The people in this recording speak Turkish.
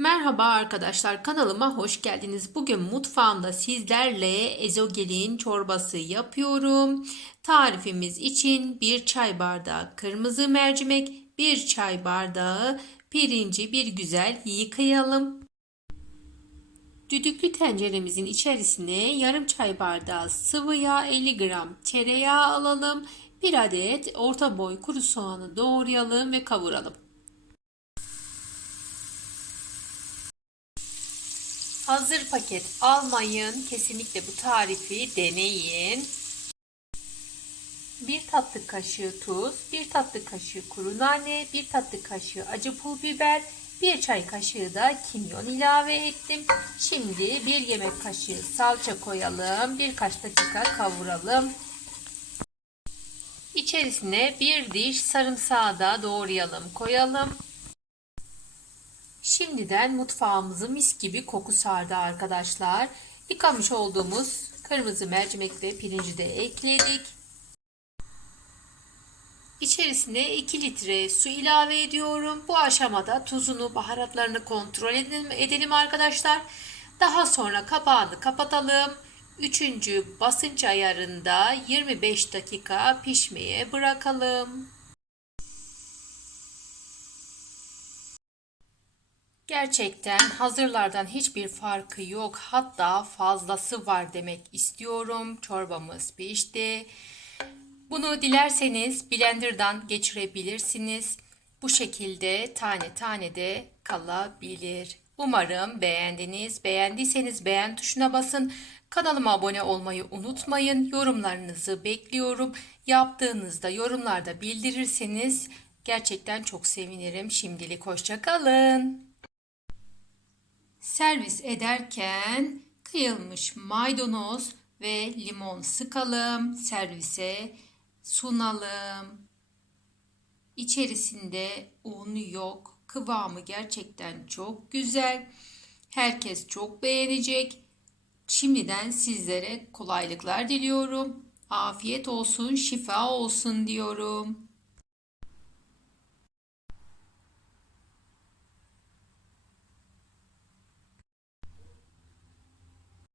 Merhaba arkadaşlar kanalıma hoş geldiniz. Bugün mutfağımda sizlerle ezogelin çorbası yapıyorum. Tarifimiz için bir çay bardağı kırmızı mercimek, bir çay bardağı pirinci bir güzel yıkayalım. Düdüklü tenceremizin içerisine yarım çay bardağı sıvı yağ 50 gram tereyağı alalım. Bir adet orta boy kuru soğanı doğrayalım ve kavuralım. Hazır paket almayın. Kesinlikle bu tarifi deneyin. Bir tatlı kaşığı tuz, bir tatlı kaşığı kuru nane, bir tatlı kaşığı acı pul biber, bir çay kaşığı da kimyon ilave ettim. Şimdi bir yemek kaşığı salça koyalım. Birkaç dakika kavuralım. İçerisine bir diş sarımsağı da doğrayalım, koyalım. Şimdiden mutfağımızı mis gibi koku sardı arkadaşlar. Yıkamış olduğumuz kırmızı mercimek ve pirinci de ekledik. İçerisine 2 litre su ilave ediyorum. Bu aşamada tuzunu, baharatlarını kontrol edelim, edelim arkadaşlar. Daha sonra kapağını kapatalım. Üçüncü basınç ayarında 25 dakika pişmeye bırakalım. Gerçekten hazırlardan hiçbir farkı yok. Hatta fazlası var demek istiyorum. Çorbamız pişti. Bunu dilerseniz blenderdan geçirebilirsiniz. Bu şekilde tane tane de kalabilir. Umarım beğendiniz. Beğendiyseniz beğen tuşuna basın. Kanalıma abone olmayı unutmayın. Yorumlarınızı bekliyorum. Yaptığınızda yorumlarda bildirirseniz gerçekten çok sevinirim. Şimdilik hoşçakalın. Servis ederken kıyılmış maydanoz ve limon sıkalım. Servise sunalım. İçerisinde un yok. Kıvamı gerçekten çok güzel. Herkes çok beğenecek. Şimdiden sizlere kolaylıklar diliyorum. Afiyet olsun, şifa olsun diyorum.